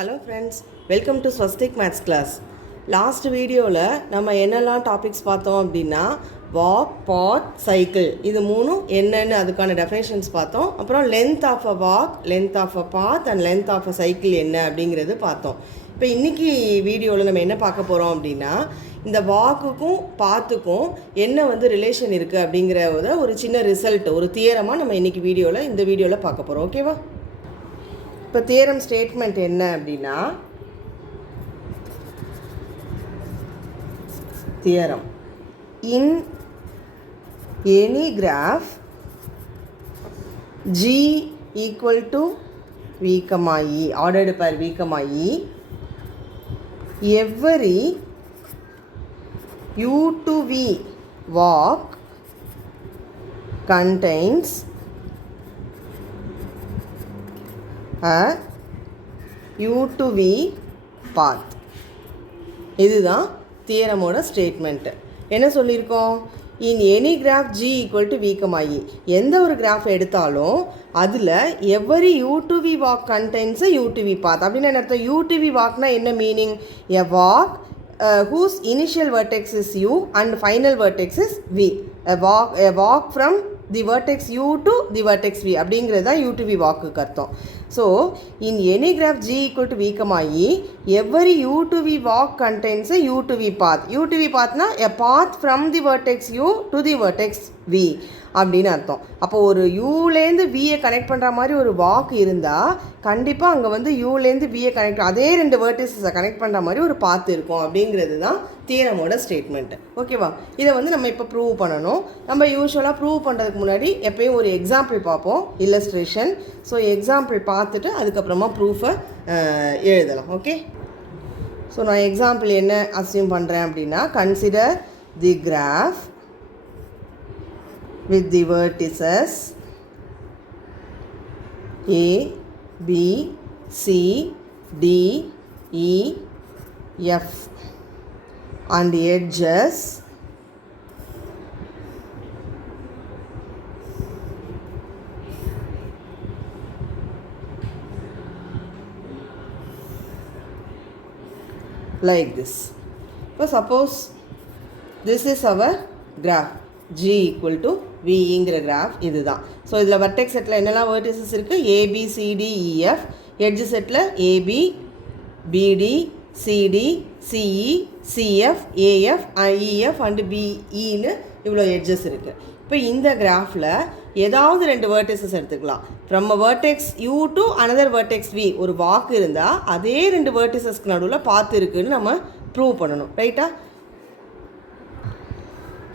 Hello friends, welcome to Swastik maths class. Last வீடியோவில் நம்ம என்னெல்லாம் டாபிக்ஸ் பார்த்தோம் அப்படின்னா வாக், பாத், சைக்கிள் இது மூணும் என்னென்னு அதுக்கான டெஃபினேஷன்ஸ் பார்த்தோம். அப்புறம் length of a walk, length of a path and length of a cycle என்ன அப்படிங்கிறது பார்த்தோம். இப்போ இன்றைக்கி வீடியோவில் நம்ம என்ன பார்க்க போகிறோம் அப்படின்னா இந்த வாக்குக்கும் பாத்துக்கும் என்ன ரிலேஷன் இருக்குது அப்படிங்கிறத ஒரு சின்ன ரிசல்ட், ஒரு தியரமாக நம்ம இன்றைக்கி இந்த வீடியோவில் பார்க்க போகிறோம். ஓகேவா? இப்போ தியரம் ஸ்டேட்மெண்ட் என்ன அப்படின்னா, theorem in any graph G equal to V, E ordered per V, E every U to V walk contains a U to V path. இதுதான் தியரமோட ஸ்டேட்மெண்ட்டு. என்ன சொல்லியிருக்கோம்? In any graph G equal to V, E எந்த ஒரு graph எடுத்தாலும் அதில் every U to V walk contains a U to V path. அப்படின்னு என்ன அர்த்தம்? U to V walkனா என்ன meaning? A walk whose initial vertex is U and final vertex is V. A walk from the vertex U to the vertex V அப்படிங்கிறது தான் U to V வாக்குக்கு அர்த்தம். So in any graph G equal to V, E every U to V walk contains a U to V path. U to V pathனா a path from the vertex U to the vertex V அப்படின்னு அர்த்தம். அப்போ ஒரு யூலேருந்து வியை connect பண்ணுற மாதிரி ஒரு walk இருந்தால் கண்டிப்பாக அங்கே யூலேருந்து வியை கனெக்ட், அதே ரெண்டு வேர்டிஸை கனெக்ட் பண்ணுற மாதிரி ஒரு பாத் இருக்கும் அப்படிங்கிறது தான் தியரமோட ஸ்டேட்மெண்ட்டு. ஓகேவா? இதை நம்ம இப்போ ப்ரூவ் பண்ணணும். நம்ம யூஸ்வலாக ப்ரூவ் பண்ணுறதுக்கு முன்னாடி எப்பயும் ஒரு எக்ஸாம்பிள் பார்ப்போம், இல்லஸ்ட்ரேஷன். ஸோ எக்ஸாம்பிள் பார்த்துட்டு அதுக்கப்புறமா ப்ரூஃபை எழுதலாம். ஓகே? ஸோ நான் எக்ஸாம்பிள் என்ன அஸ்யூம் பண்ணுறேன் அப்படின்னா, consider the graph with the vertices A, B, C, D, E, F and edges like this. So suppose this is our graph G equal to Vங்கிற graph இதுதான். So இதில் vertex செட்டில் என்னெல்லாம் vertices இருக்குது? AB, CD, EF. Edge செட்டில் AB, BD, CD, CE, CF, AF, EF and பிஇன்னு இவ்வளோ edges இருக்குது. இப்போ இந்த கிராஃபில் ஏதாவது ரெண்டு வேர்டிசஸ் எடுத்துக்கலாம். From a vertex U to another vertex V ஒரு வாக்கு இருந்தால் அதே ரெண்டு வேர்டிசஸ்க்கு நடுவில் பார்த்து இருக்குதுன்னு நம்ம ப்ரூவ் பண்ணணும். ரைட்டா?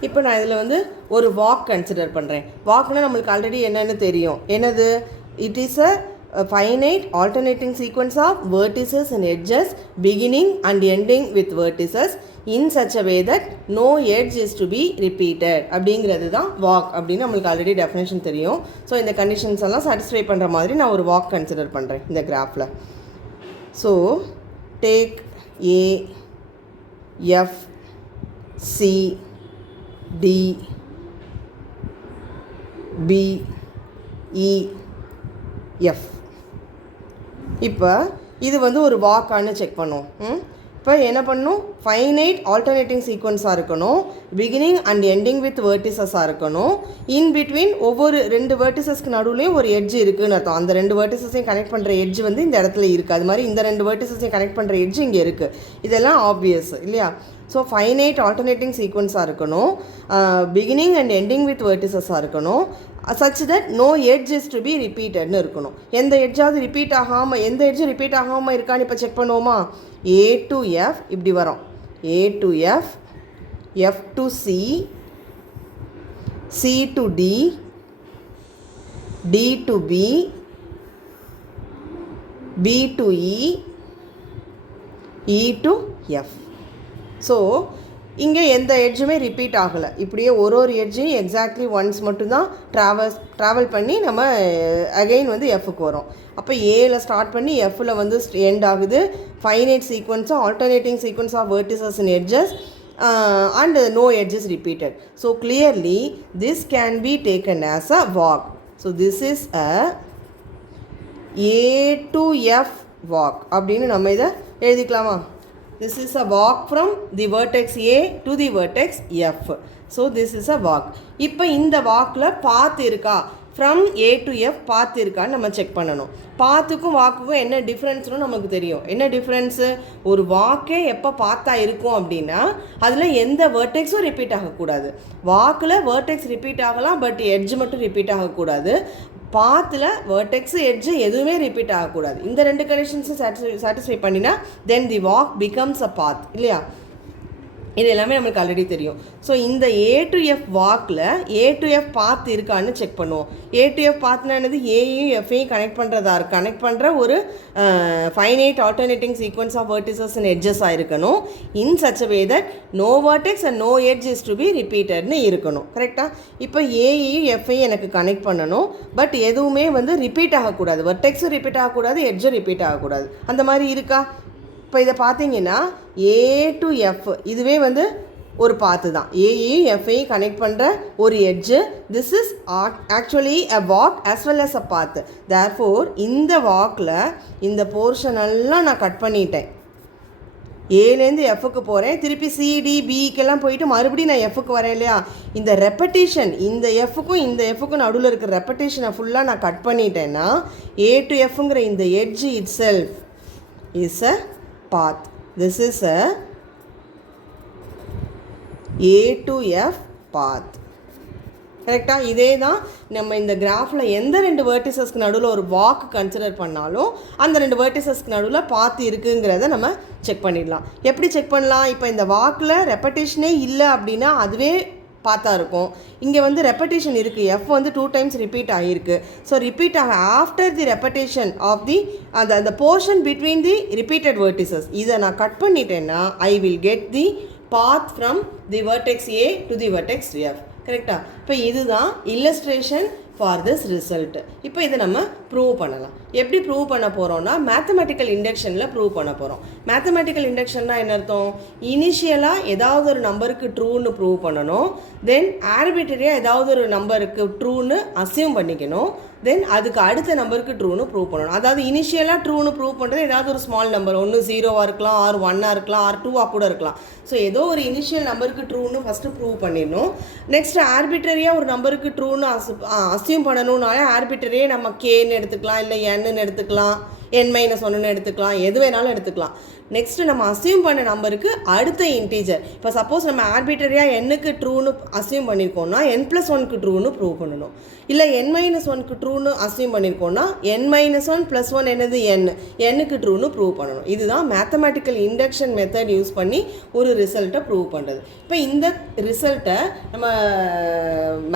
இப்போ நான் இதில் ஒரு வாக் கன்சிடர் பண்ணுறேன். வாக்னால் நம்மளுக்கு ஆல்ரெடி என்னென்னு தெரியும். என்னது? It is a finite alternating sequence of vertices and edges beginning and ending with vertices in such a way that no edge is to be repeated அப்படிங்கிறது தான் வாக் அப்படின்னு நம்மளுக்கு ஆல்ரெடி டெஃபினேஷன் தெரியும். ஸோ இந்த conditions எல்லாம் satisfy பண்ணுற மாதிரி நான் ஒரு வாக் கன்சிடர் பண்ணுறேன் இந்த கிராஃபில். So take A, F, C, D, B, E, F. இப்போ இது ஒரு வாக்கான்னு செக் பண்ணும். இப்போ என்ன பண்ணணும்? ஃபைனைட் ஆல்டர்னேட்டிங் சீக்வன்ஸாக இருக்கணும், பிகினிங் அண்ட் எண்டிங் வித் வேர்டிசஸாக இருக்கணும். இன் பிட்வீன் ஒவ்வொரு ரெண்டு வேர்டிசஸ்க்கு நடுவுலையும் ஒரு எட்ஜ் இருக்குதுன்னு அர்த்தம். அந்த ரெண்டு வேர்டிசஸையும் கனெக்ட் பண்ணுற எட்ஜ் இந்த இடத்துல இருக்குது. அது மாதிரி இந்த ரெண்டு வேர்டிசஸையும் கனெக்ட் பண்ணுற எட்ஜ் இங்கே இருக்குது. இதெல்லாம் ஆப்வியஸ் இல்லையா? ஸோ ஃபைனைட் ஆல்டர்னேட்டிங் சீக்வன்ஸாக இருக்கணும், பிகினிங் அண்ட் எண்டிங் வித் வேர்டிசஸாக இருக்கணும், such that no edge is to be ரிப்பீட்டட்னு இருக்கணும். எந்த எட்ஜாவது ரிப்பீட் ஆகாமல், எந்த எட்ஜும் ரிப்பீட் ஆகாமல் இருக்கான்னு இப்போ செக் பண்ணுவோமா? ஏ டு எஃப் இப்படி வரும், A to F, F to C, C to D, D to B, B to E, E to F. So இங்கே எந்த எட்ஜுமே ரிப்பீட் ஆகலை. இப்படியே ஒரு எட்ஜையும் எக்ஸாக்ட்லி ஒன்ஸ் மட்டும்தான் ட்ராவல் பண்ணி நம்ம அகெயின் எஃப்க்கு வரும். அப்போ ஏல ஸ்டார்ட் பண்ணி எஃப்பில் எண்ட் ஆகுது. ஃபைனைட் சீக்வன்ஸும் alternating sequence of vertices and edges and no edges repeated. So clearly this can be taken as a walk. So this is a to F walk அப்படின்னு நம்ம இதை எழுதிக்கலாமா? This is a walk from the vertex A to the vertex F. So this is a walk. இப்போ இந்த வாக்கில் பாத் இருக்கா, from A to F பாத் இருக்கான்னு நம்ம check பண்ணணும். பாத்துக்கும் வாக்குக்கும் என்ன டிஃப்ரென்ஸ்னு நமக்கு தெரியும். என்ன டிஃப்ரென்ஸு? ஒரு வாக்கே எப்போ பார்த்தா இருக்கும் அப்படின்னா அதில் எந்த வேர்டெக்ஸும் ரிப்பீட் ஆகக்கூடாது. வாக்கில் வேர்டெக்ஸ் ரிப்பீட் ஆகலாம், பட் எட்ஜ் மட்டும் ரிப்பீட் ஆகக்கூடாது. பாத்தில் வேர்டெக்ஸு எட்ஜு எதுவுமே ரிப்பீட் ஆகக்கூடாது. இந்த ரெண்டு கண்டிஷன்ஸும் சாட்டிஸ்ஃபை பண்ணினா தென் தி வாக் பிகம்ஸ் அ பாத் இல்லையா? இது எல்லாமே நம்மளுக்கு ஆல்ரெடி தெரியும். ஸோ இந்த A to F வாக்கில் A to F பாத் இருக்கான்னு செக் பண்ணுவோம். A to F பாத்னா என்னது? ஏயும் எஃப்ஐயும் கனெக்ட் பண்ணுற ஒரு finite alternating sequence of vertices and எட்ஜஸாக இருக்கணும். In such way that no vertex and no edge is to be ரிப்பீட்டட்னு இருக்கணும். கரெக்டாக? இப்போ ஏயும் எஃப்ஐயும் எனக்கு கனெக்ட் பண்ணணும், பட் எதுவுமே வந்து ரிப்பீட் ஆகக்கூடாது. வெர்டெக்ஸும் ரிப்பீட் ஆகக்கூடாது, எட்ஜும் ரிப்பீட் ஆகக்கூடாது. அந்த மாதிரி இருக்கா? இப்போ இதை பார்த்தீங்கன்னா A to F இதுவே வந்து ஒரு பாத்து தான். ஏயும் எஃப்ஐயும் கனெக்ட் பண்ணுற ஒரு edge. This is actually a walk as well as a path. Therefore இந்த வாக்கில் இந்த போர்ஷன் எல்லாம் நான் கட் பண்ணிட்டேன். ஏலேருந்து எஃப்க்கு போகிறேன், திருப்பி சிடிபிக்கெல்லாம் போயிட்டு மறுபடியும் நான் எஃப்க்கு வரேன் இல்லையா? இந்த ரெப்படேஷன், இந்த எஃப்க்கும் இந்த எஃப்க்கும் நடுவில் இருக்கிற ரெப்படேஷனை ஃபுல்லாக நான் கட் பண்ணிட்டேன்னா A to Fங்கிற இந்த edge it self is a path. This is a A to F path. கரெக்டா? இதே தான் நம்ம இந்த கிராஃபில் எந்த ரெண்டு வேர்டிசஸ்க்கு நடுவில் ஒரு வாக் கன்சிடர் பண்ணாலும் அந்த ரெண்டு வேர்டிசஸ்க்கு நடுவில் பாத் இருக்குங்கிறத நம்ம செக் பண்ணிடலாம். எப்படி செக் பண்ணலாம்? இப்போ இந்த வாக்கில் ரெப்படேஷனே இல்லை அப்படின்னா அதுவே பார்த்தா இருக்கும். இங்கே வந்து ரெப்படேஷன் இருக்குது, எஃப் வந்து 2 times ரிப்பீட் ஆகிருக்கு. ஸோ ரிப்பீட் ஆக after the repetition of the அந்த portion between the repeated vertices இதை நான் கட் பண்ணிட்டேன்னா I will get the path from the vertex A to the vertex F. கரெக்டாக? இப்போ இதுதான் இல்லஸ்ட்ரேஷன் ஃபார் திஸ் ரிசல்ட். இப்போ இதை நம்ம ப்ரூவ் பண்ணலாம். எப்படி ப்ரூவ் பண்ண போகிறோம்னா மேத்தமெட்டிக்கல் இண்டக்ஷனில் ப்ரூவ் பண்ண போகிறோம். மேத்தமெட்டிக்கல் இண்டக்ஷன்னா என்ன அர்த்தம்? இனிஷியலாக ஏதாவது ஒரு நம்பருக்கு ட்ரூன்னு ப்ரூவ் பண்ணணும், தென் ஆர்பிட்டரியாக ஏதாவது ஒரு நம்பருக்கு ட்ரூன்னு அசியூம் பண்ணிக்கணும், தென் அதுக்கு அடுத்த நம்பருக்கு ட்ரூன்னு ப்ரூவ் பண்ணணும். அதாவது இனிஷியலாக ட்ரூன்னு ப்ரூவ் பண்ணுறது ஏதாவது ஒரு ஸ்மால் நம்பர், ஒன்று 0வாக இருக்கலாம், ஆர் 1ஆக இருக்கலாம், ஆர் 2ஆக கூட இருக்கலாம். ஸோ ஏதோ ஒரு இனிஷியல் நம்பருக்கு ட்ரூன்னு ஃபஸ்ட்டு ப்ரூவ் பண்ணிடணும். நெக்ஸ்ட் ஆர்பிட்டரியாக ஒரு நம்பருக்கு ட்ரூன்னு அசியூம் பண்ணணும்னாலே ஆர்பிட்டரியே நம்ம கேன்னு எடுத்துக்கலாம், இல்லை என்னு எடுத்துக்கலாம், n-1 எடுத்துக்கலாம், எது வேணாலும் எடுத்துக்கலாம். நெக்ஸ்ட்டு நம்ம அசியூம் பண்ண நம்பருக்கு அடுத்த இன்டீஜர். இப்போ சப்போஸ் நம்ம ஆர்பிட்டரியாக எண்ணுக்கு ட்ரூன்னு அசியூம் பண்ணியிருக்கோம்னா n+1க்கு ட்ரூன்னு ப்ரூவ் பண்ணணும். இல்லை n-1க்கு ட்ரூன்னு அசியூம் பண்ணியிருக்கோம்னா n-1 + 1 என்னது n-க்கு ட்ரூன்னு ப்ரூவ் பண்ணணும். இதுதான் மேத்தமெட்டிக்கல் இண்டக்ஷன் மெத்தட் யூஸ் பண்ணி ஒரு ரிசல்ட்டை ப்ரூவ் பண்ணுறது. இப்போ இந்த ரிசல்ட்டை நம்ம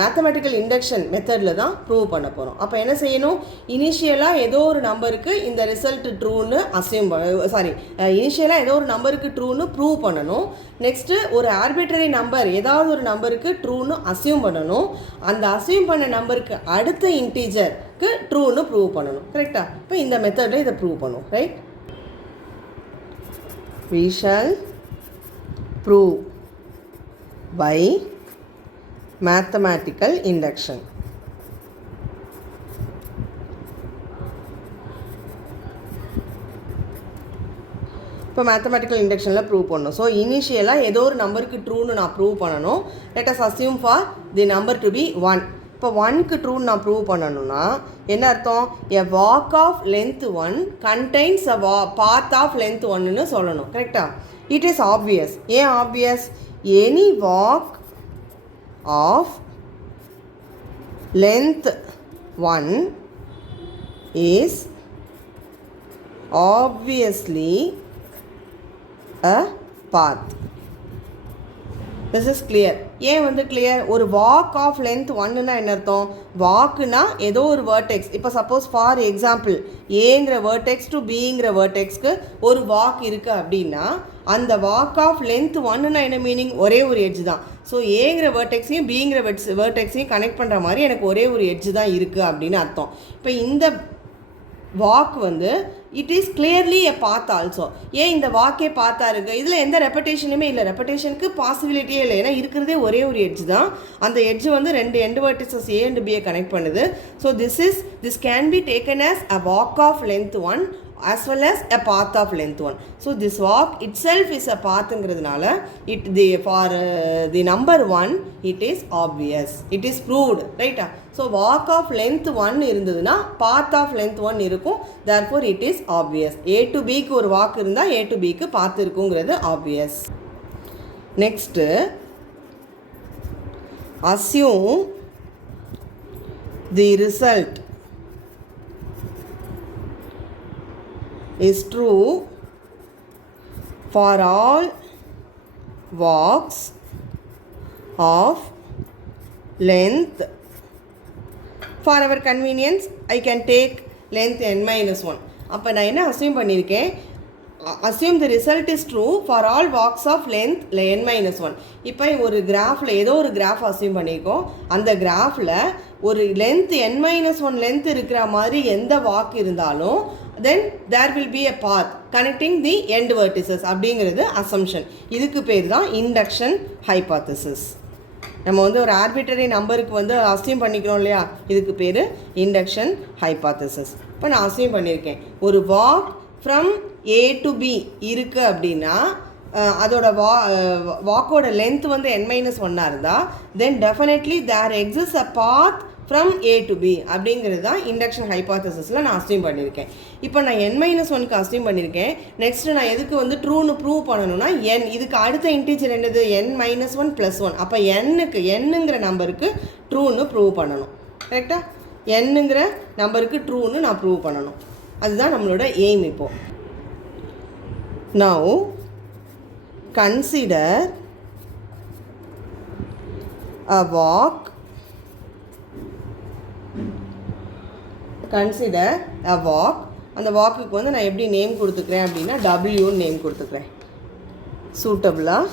மேத்தமெட்டிக்கல் இண்டக்ஷன் மெத்தடில் தான் ப்ரூவ் பண்ண போகிறோம். அப்போ என்ன செய்யணும்? இனிஷியலாக ஏதோ ஒரு நம்பருக்கு இந்த ரிசல்ட் ட்ரூன்னு அசியூம் இனிஷியலாக ஏதோ ஒரு நம்பருக்கு ட்ரூன்னு ப்ரூவ் பண்ணணும். நெக்ஸ்ட்டு ஒரு ஆர்பிட்ரரி நம்பர் ஏதாவது ஒரு நம்பருக்கு ட்ரூன்னு அசியூம் பண்ணணும். அந்த அசியூம் பண்ண நம்பருக்கு அடுத்த இன்டீஜருக்கு ட்ரூன்னு ப்ரூவ் பண்ணணும். கரெக்டாக? இப்போ இந்த மெத்தடில் இதை ப்ரூவ் பண்ணுவோம். Right? we shall prove by mathematical induction. இப்போ மேத்தமெட்டிக்கல் இண்டக்ஷனில் ப்ரூவ் பண்ணணும். ஸோ இனிஷியலாக ஏதோ ஒரு நம்பருக்கு ட்ரூன்னு நான் ப்ரூவ் பண்ணணும். Let us assume for the number to be 1. இப்போ 1க்கு ட்ரூன்னு நான் ப்ரூவ் பண்ணணும்னா என்ன அர்த்தம்? A walk of length 1 contains a path of length 1ன்னு சொல்லணும். கரெக்டாக? It is obvious. ஏன் obvious? Any walk of length 1 is obviously a path. This is clear. ஏன் வந்து clear? ஒரு walk of length 1னா என்ன அர்த்தம்? வாக்குனா ஏதோ ஒரு வேர்டெக்ஸ். இப்போ சப்போஸ் ஃபார் எக்ஸாம்பிள் ஏங்கிற வேர்டெக்ஸ் டு பிங்கிற வேர்டெக்ஸ்க்கு ஒரு வாக் இருக்குது அப்படின்னா அந்த வாக் ஆஃப் லென்த் 1னா என்ன மீனிங்? ஒரே ஒரு எட்ஜ் தான். ஸோ ஏங்கிற வேர்டெக்ஸையும் பிங்கிற வேர்டெக்ஸையும் கனெக்ட் பண்ணுற மாதிரி எனக்கு ஒரே ஒரு எட்ஜ் தான் இருக்குது அப்படின்னு அர்த்தம். இப்போ இந்த வாக் வந்து it is clearly a path also. ஏன் இந்த வாக்கே பார்த்தா இருக்குது? இதில் எந்த ரெப்படேஷனுமே இல்லை. ரெப்படேஷனுக்கு பாசிபிலிட்டியே இல்லை. ஏன்னா இருக்கிறதே ஒரே ஒரு எட்ஜ் தான். அந்த எட்ஜ் வந்து ரெண்டு end vertices A and B connect பண்ணுது. So this can be taken as a walk of length 1 as well as a path of length 1. So this walk itself is a path ங்கிறதுனால for the number 1 it is obvious, it is proved, right? So walk of length 1 இருந்ததுன்னா path of length 1 இருக்கும், therefore it is obvious. A to B க்கு ஒரு walk இருந்தா A to B க்கு path இருக்குங்கிறது obvious. Next, assume the result is true for all walks of length. For our convenience, I can take length n minus 1. அப்போ நான் என்ன assume பண்ணியிருக்கேன், assume the result is true for all walks of length n minus 1. இப்போ ஒரு கிராஃபில் ஏதோ ஒரு graph assume பண்ணியிருக்கோம், அந்த கிராஃபில் ஒரு லென்த் n minus 1 லென்த் இருக்கிற மாதிரி எந்த வாக் இருந்தாலும் then there will be a path connecting the end vertices அப்படிங்கிறது assumption. இதுக்கு பேர் தான் induction hypothesis. நம்ம வந்து ஒரு ஆர்பிட்ரரி நம்பருக்கு வந்து அசியூம் பண்ணிக்கிறோம் இல்லையா, இதுக்கு பேர் இண்டக்ஷன் ஹைபாத்தசிஸ். இப்போ நான் அசியூம் பண்ணியிருக்கேன் ஒரு walk from A to B இருக்குது அப்படின்னா அதோட வாக்கோட லென்த் வந்து n-1 இருந்தால் then definitely there exist a path from A to B அப்படிங்கிறது தான் இண்டக்ஷன் ஹைபாத்தசிஸில் நான் அசியூம் பண்ணியிருக்கேன். இப்போ நான் n-1க்கு அசியூம் பண்ணியிருக்கேன். நெக்ஸ்ட்டு நான் எதுக்கு வந்து ட்ரூன்னு ப்ரூவ் பண்ணணும்னா n, இதுக்கு அடுத்த இன்டீஜர் என்னது n-1 + 1. அப்போ nங்கிற நம்பருக்கு ட்ரூன்னு ப்ரூவ் பண்ணணும், கரெக்டாக? nங்கிற நம்பருக்கு ட்ரூன்னு நான் ப்ரூவ் பண்ணணும், அதுதான் நம்மளோட எய்ம். இப்போது now consider a walk, அந்த வாக்குக்கு வந்து நான் எப்படி நேம் கொடுத்துக்கிறேன் அப்படின்னா டபிள்யூன்னு நேம் கொடுத்துக்கிறேன். சூட்டபிளாக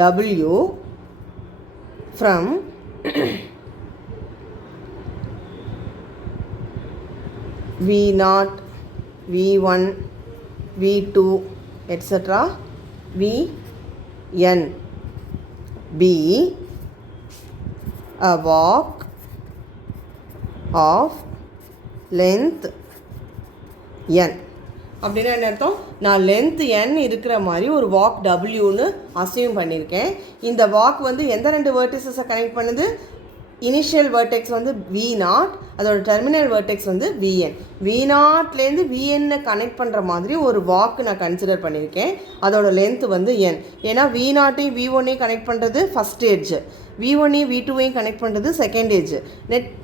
W from V0, V1, V2 etc. Vn be a walk of length n. அப்படின்னா என்ன அர்த்தம், நான் லென்த் n இருக்கிற மாதிரி ஒரு வாக் டபிள்யூன்னு அசியூம் பண்ணியிருக்கேன். இந்த வாக் வந்து எந்த ரெண்டு வேர்டிசஸை கனெக்ட் பண்ணுது, இனிஷியல் வேர்டெக்ஸ் வந்து V0, அதோட டெர்மினல் வேர்டெக்ஸ் வந்து Vn. V0லேருந்து Vn கனெக்ட் பண்ணுற மாதிரி ஒரு வாக்கு நான் கன்சிடர் பண்ணியிருக்கேன். அதோட லென்த் வந்து n. ஏன்னா V0ஐயும் V1ஐயும் கனெக்ட் பண்ணுறது ஃபஸ்ட் எட்ஜ், V1ஐயும் V2ஐயும் கனெக்ட் பண்ணுறது செகண்ட் எட்ஜ்,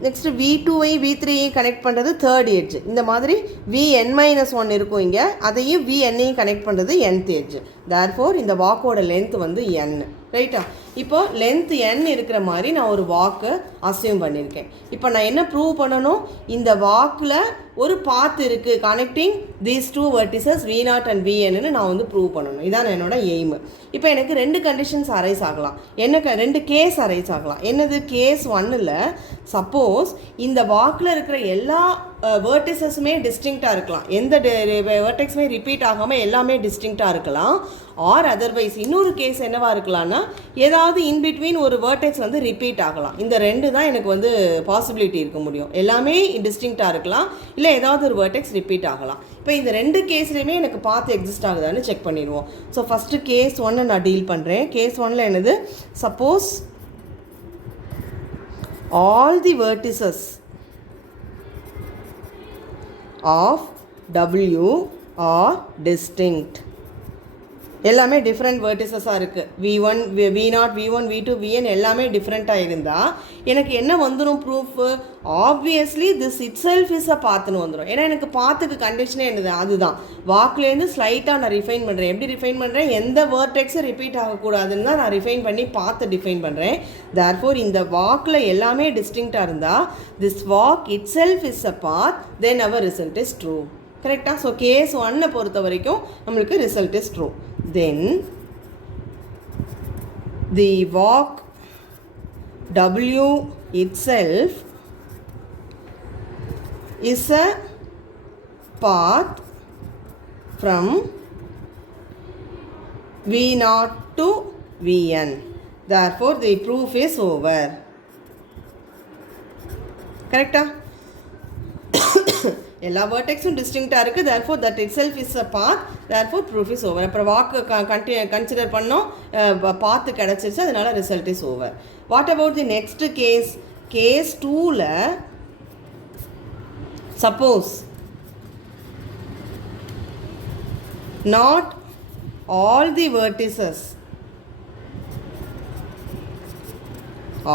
நெக்ஸ்ட்டு V2ஐயும் V3ஐயும் கனெக்ட் பண்ணுறது தேர்ட் எட்ஜ். இந்த மாதிரி Vn-1 இருக்கும் இங்கே, அதையும் Vnஐயும் கனெக்ட் பண்ணுறது nth எட்ஜ். தேர்ஃபோர் இந்த வாக்கோட லென்த் வந்து n, ரைட்டா? இப்போ லென்த் n இருக்கிற மாதிரி நான் ஒரு வாக்கு அசியூம் பண்ணியிருக்கேன். இப்போ நான் என்ன ப்ரூவ் பண்ணணும், இந்த வாக்கில் ஒரு பாத் இருக்குது connecting these two vertices V0 and Vnன்னு நான் வந்து ப்ரூவ் பண்ணணும். இதான் என்னோட எய்மு. இப்போ எனக்கு ரெண்டு கண்டிஷன்ஸ் அரைஸ் ஆகலாம், ரெண்டு கேஸ் அரைஸ் ஆகலாம். என்னது, கேஸ் 1ல் சப்போஸ் இந்த வாக்கில் இருக்கிற எல்லா வேர்டிசஸுமே டிஸ்டிங்க்டாக இருக்கலாம், எந்த வேர்டெக்ஸுமே ரிப்பீட் ஆகாமல் எல்லாமே டிஸ்டிங்க்டாக இருக்கலாம். ஆர் அதர்வைஸ் இன்னொரு கேஸ் என்னவா இருக்கலாம்னா, ஏதாவது இன்பிட்வீன் ஒரு வேர்டெக்ஸ் வந்து ரிப்பீட் ஆகலாம். இந்த ரெண்டு தான் எனக்கு வந்து பாசிபிலிட்டி இருக்க முடியும். எல்லாமே டிஸ்டிங்க்டாக இருக்கலாம், இல்லை ஏதாவது ஒரு வேர்டெக்ஸ் ரிப்பீட் ஆகலாம். இப்போ இந்த ரெண்டு கேஸ்லேயுமே எனக்கு பார்த்து எக்ஸிஸ்ட் ஆகுதான்னு செக் பண்ணிடுவோம். ஸோ ஃபஸ்ட்டு கேஸ் 1 நான் டீல் பண்ணுறேன். கேஸ் 1ல் என்னது, suppose all the vertices of W are distinct, எல்லாமே டிஃப்ரெண்ட் வேர்டிசஸாக இருக்குது. V1, V0, V1, V2, Vn எல்லாமே டிஃப்ரெண்ட்டாக இருந்தால் எனக்கு என்ன வந்துடும் proof, obviously this itself is a பாத்துன்னு வந்துடும். ஏன்னா எனக்கு பாத்துக்கு கண்டிஷனே என்னது, அதுதான் வாக்லேருந்து ஸ்லைட்டாக நான் ரிஃபைன் பண்ணுறேன். எப்படி ரிஃபைன் பண்ணுறேன், எந்த வேர்டெக்ஸும் ரிப்பீட் ஆகக்கூடாதுன்னு தான் நான் ரிஃபைன் பண்ணி பார்த்து டிஃபைன் பண்ணுறேன். தேர்ஃபோர் இந்த வாக்கில் எல்லாமே டிஸ்டிங்க்டாக இருந்தால் this walk itself is a path, then our result is true, கரெக்டாக? ஸோ கேஸ் 1 பொறுத்த வரைக்கும் நம்மளுக்கு result is true. Then the walk W itself is a path from V0 to Vn. Therefore the proof is over. Correct? எல்லா வேர்டெக்ஸும் டிஸ்டிங்க்டாக இருக்குது, therefore that itself is a path, therefore proof is over. அப்புறம் வாக்கு consider பண்ணோம், path கிடச்சிருச்சு, அதனால result is over. What about the next case? Case 2ல் suppose not all the vertices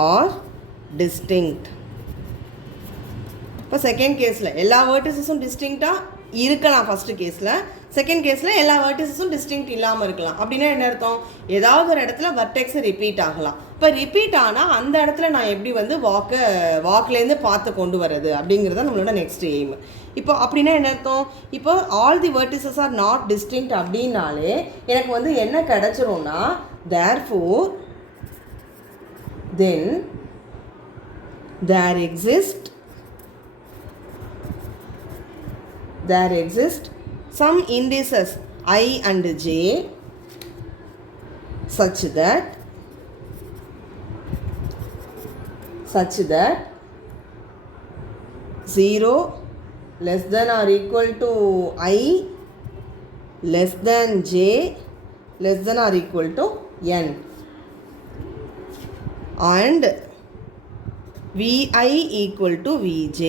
are distinct. இப்போ second கேஸில் எல்லா வேர்டிசஸும் டிஸ்டிங்க்டாக இருக்கலாம் ஃபஸ்ட்டு கேஸில், செகண்ட் கேஸில் எல்லா வேர்டிசஸும் டிஸ்டிங்க்ட் இல்லாமல் இருக்கலாம். அப்படின்னா என்ன அர்த்தம்? ஏதாவது ஒரு இடத்துல வர்டெக்ஸ் ரிப்பீட் ஆகலாம். இப்போ ரிப்பீட் ஆனால் அந்த இடத்துல நான் எப்படி வந்து வாக்லேருந்து பார்த்து கொண்டு வரது அப்படிங்கிறது நம்மளோட நெக்ஸ்ட் எய்ம். இப்போ அப்படின்னா என்ன அர்த்தம்? இப்போ all the vertices are not distinct அப்படின்னாலே எனக்கு வந்து என்ன கிடச்சிரும்னா, therefore then there exist some indices I and j such that 0 less than or equal to I less than j less than or equal to n and vi equal to vj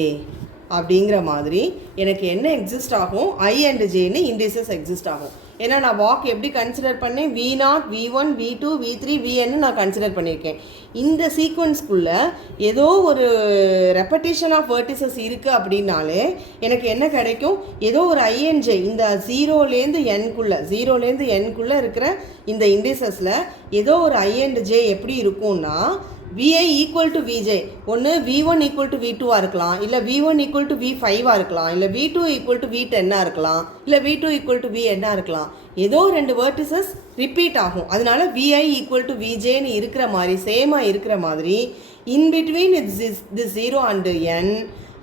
அப்படிங்கிற மாதிரி எனக்கு என்ன exist ஆகும்? I and ஜேன்னு indices exist ஆகும். ஏன்னா நான் walk எப்படி consider பண்ணேன்? V0, V1, V2, V3, Vn நான் கன்சிடர் பண்ணியிருக்கேன். இந்த சீக்வன்ஸ்குள்ளே ஏதோ ஒரு ரெப்படேஷன் ஆஃப் வேர்டிசஸ் இருக்குது அப்படின்னாலே எனக்கு என்ன கிடைக்கும்? ஏதோ ஒரு ஐஎன்ஜே இந்த 0லேருந்து n இருக்கிற இந்த இண்டிசஸில் ஏதோ ஒரு ஐ அண்ட் ஜே எப்படி இருக்கும்னா, vi ஈக்குவல் டு vj, ஒன்று v1 ஈக்குவல் டு v2 இருக்கலாம், இல்லை v1 ஈக்குவல் டு v5 இருக்கலாம், இல்லை v2 ஈக்குவல் டு v10 இருக்கலாம், இல்லை v2 ஈக்குவல் டு vn இருக்கலாம். ஏதோ ரெண்டு வேர்டிசஸ் ரிப்பீட் ஆகும். அதனால vi ஈக்குவல் டு vjன்னு இருக்கிற மாதிரி, சேமாக இருக்கிற மாதிரி, in between this 0 and n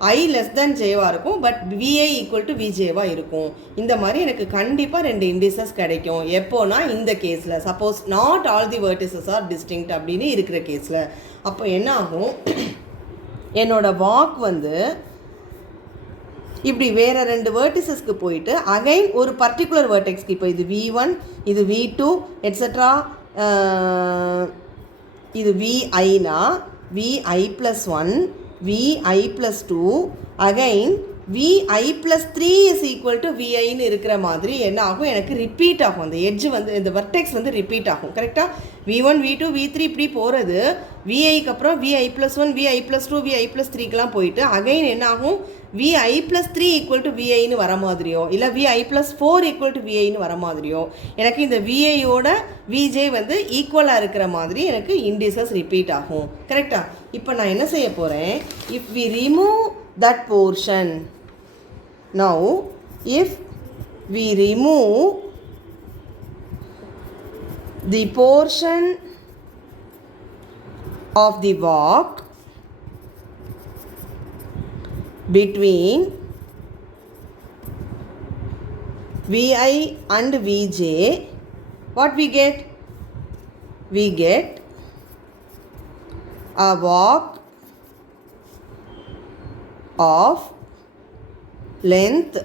I less than jவாக இருக்கும், பட் vi ஈக்குவல் டு vjவாக இருக்கும். இந்த மாதிரி எனக்கு கண்டிப்பாக ரெண்டு இண்டிசஸ் கிடைக்கும். எப்போனா இந்த கேஸில், suppose not all the vertices are distinct அப்படின்னு இருக்கிற கேஸில். அப்போ என்ன ஆகும்? என்னோட வாக் வந்து இப்படி வேறு ரெண்டு வேர்டிசஸ்க்கு போயிட்டு அகைன் ஒரு பர்டிகுலர் வேர்டெக்ஸ்க்கு, இப்போ இது v1, இது v2 எட்ஸட்ரா, இது viனா vi+1 vi+2 again vi+3 is equal to viன்னு இருக்கிற மாதிரி என்ன ஆகும்? எனக்கு ரிப்பீட் ஆகும். அந்த எட்ஜ் வந்து இந்த வர்டெக்ஸ் வந்து ரிப்பீட் ஆகும். கரெக்டாக v1 v2 v3 இப்படி போகிறது viக்கு அப்புறம் vi+1 vi+2 vi+3க்கெலாம் போயிட்டு அகைன் என்ன ஆகும்? vi+3 ஈக்குவல் டு viன்னு வர மாதிரியோ, இல்லை vi+4 ஈக்குவல் டு viன்னு வர மாதிரியோ எனக்கு இந்த viயோட vj வந்து ஈக்குவலாக இருக்கிற மாதிரி எனக்கு இண்டிசஸ் ரிப்பீட் ஆகும். கரெக்டாக? இப்போ நான் என்ன செய்ய போகிறேன்? If we remove that portion, now if we remove the portion of the walk between vi and vj, what we get? We get a walk of length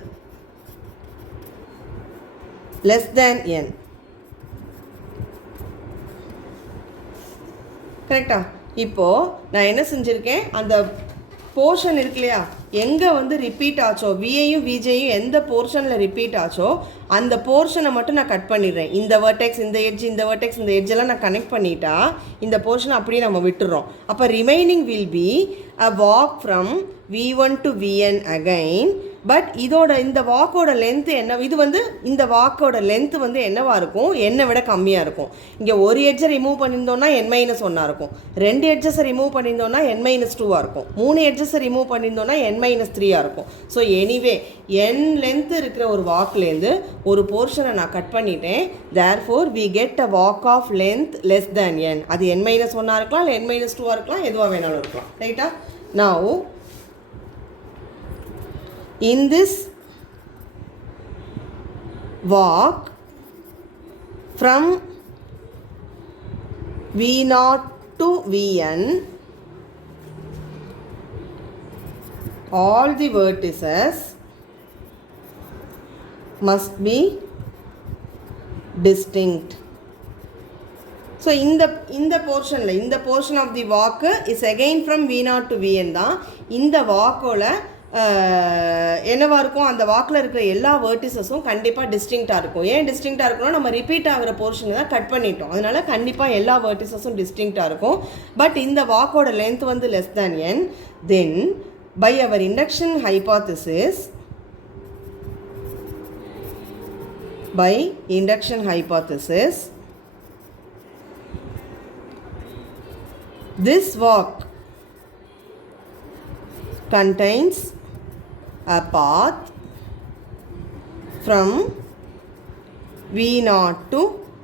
less than n. கரெக்டா? இப்போது நான் என்ன செஞ்சுருக்கேன்? அந்த போர்ஷன் இருக்கு இல்லையா, எங்கே வந்து ரிப்பீட் ஆச்சோ, விஐயும் விஜேயும் எந்த போர்ஷனில் ரிப்பீட் ஆச்சோ அந்த போர்ஷனை மட்டும் நான் கட் பண்ணிடுறேன். இந்த வேர்டெக்ஸ், இந்த எட்ஜ், இந்த வேர்டெக்ஸ், இந்த எட்ஜெல்லாம் நான் கனெக்ட் பண்ணிட்டா இந்த போர்ஷனை அப்படியே நம்ம விட்டுறோம். அப்போ remaining will be a walk from v1 to vn again. But இதோட இந்த வாக்கோட லென்த்து என்ன? இது வந்து இந்த வாக்கோட லென்த்து வந்து என்னவாக இருக்கும்? என்னை விட கம்மியாக இருக்கும். இங்கே ஒரு எட்ஜை ரிமூவ் பண்ணியிருந்தோன்னா n-1 இருக்கும், ரெண்டு எட்ஜஸை ரிமூவ் பண்ணியிருந்தோன்னா n-2 இருக்கும், மூணு எட்ஜஸை ரிமூவ் பண்ணியிருந்தோன்னா n-3 இருக்கும். ஸோ எனிவே n லென்த்து இருக்கிற ஒரு வாக்லேருந்து ஒரு போர்ஷனை நான் கட் பண்ணிட்டேன். Therefore we get a walk of length less than n. அது n-1 இருக்கலாம், இல்லை n-2 இருக்கலாம், எதுவாக வேணாலும் இருக்கலாம். ரைட்டா? Now in this walk from v0 to vn, all the vertices must be distinct. So இந்த போர்ஷனில் இந்த போர்ஷன் ஆஃப் தி வாக்கு is again from V0 to Vn தான். இந்த வாக்கோட என்னவாக இருக்கும், அந்த வாக்கில் இருக்கிற எல்லா வேர்ட்டிசஸும் கண்டிப்பாக டிஸ்டிங்க்டாக இருக்கும். ஏன் டிஸ்டிங்க்டாக இருக்கணும், நம்ம ரிப்பீட் ஆகிற போர்ஷனை தான் கட் பண்ணிட்டோம். அதனால் கண்டிப்பாக எல்லா வேர்ட்டிசஸும் டிஸ்டிங்க்டாக இருக்கும். பட் இந்த வாக்கோட லென்த் வந்து less than n, then by our induction hypothesis this walk contains a path from V0 to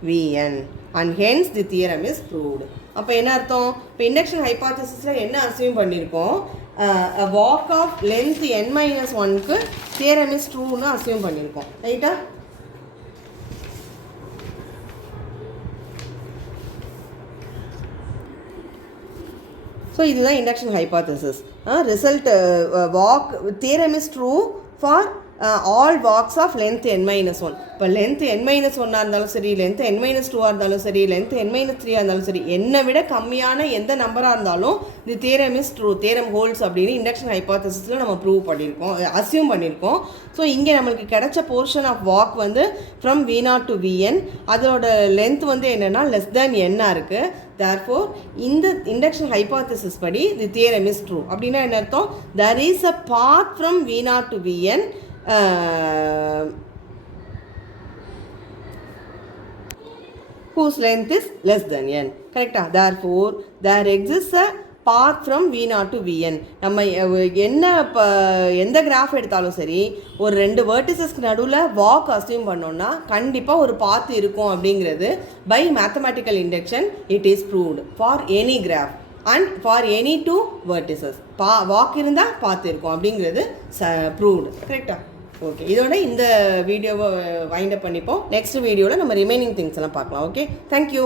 Vn and hence the theorem is proved. அப்போ என்ன அர்த்தம், இப்போ இண்டக்ஷன் ஹைபாத்திசிஸில் என்ன அசியூம் பண்ணியிருக்கோம், a walk of length n-1க்கு theorem is true னு assume பண்ணியிருக்கோம். ரைட்டா? ஸோ இதுதான் induction hypothesis. Result walk theorem is true for all walks of length n-1. இப்போ லென்த் n-1 இருந்தாலும் சரி, லென்த் n-2 இருந்தாலும் சரி, லென்த் n-3 இருந்தாலும் சரி, என்னை விட கம்மியான எந்த நம்பராக இருந்தாலும் the theorem is true, theorem holds அப்படின்னு இண்டக்ஷன் ஹைபாத்திசிஸில் நம்ம ப்ரூவ் பண்ணியிருக்கோம், அசியூம் பண்ணியிருக்கோம். ஸோ இங்கே நம்மளுக்கு கிடைச்ச போர்ஷன் ஆஃப் வாக் வந்து ஃப்ரம் V0 to Vn, அதோட லென்த் வந்து என்னென்னா லெஸ் தேன் n-ஆக இருக்குது. therefore இந்த இண்டக்ஷன் ஹைபாத்திசிஸ் படி தி தியரம் இஸ் ட்ரூ. அப்படின்னா என்ன அர்த்தம், there is a path from V0 to Vn whose length is less than n. கரெக்டா? therefore there exists a path from V0 to Vn. நம்ம என்ன இப்போ எந்த கிராஃப் எடுத்தாலும் சரி, ஒரு ரெண்டு வேர்ட்டிசஸ்க்கு நடுவில் வாக் அசியூம் பண்ணோன்னா கண்டிப்பாக ஒரு பாத் இருக்கும் அப்படிங்கிறது by mathematical induction it is proved for any graph and for any two vertices. Walk இருந்தால் பாத் இருக்கும் அப்படிங்கிறது ப்ரூவ்டு. கரெக்டா? ஓகே, இதோட இந்த வீடியோவை வைண்ட் அப் பண்ணிப்போம். நெக்ஸ்ட் வீடியோவில் நம்ம ரிமைனிங் திங்ஸ் எல்லாம் பார்க்கலாம். Okay, thank you.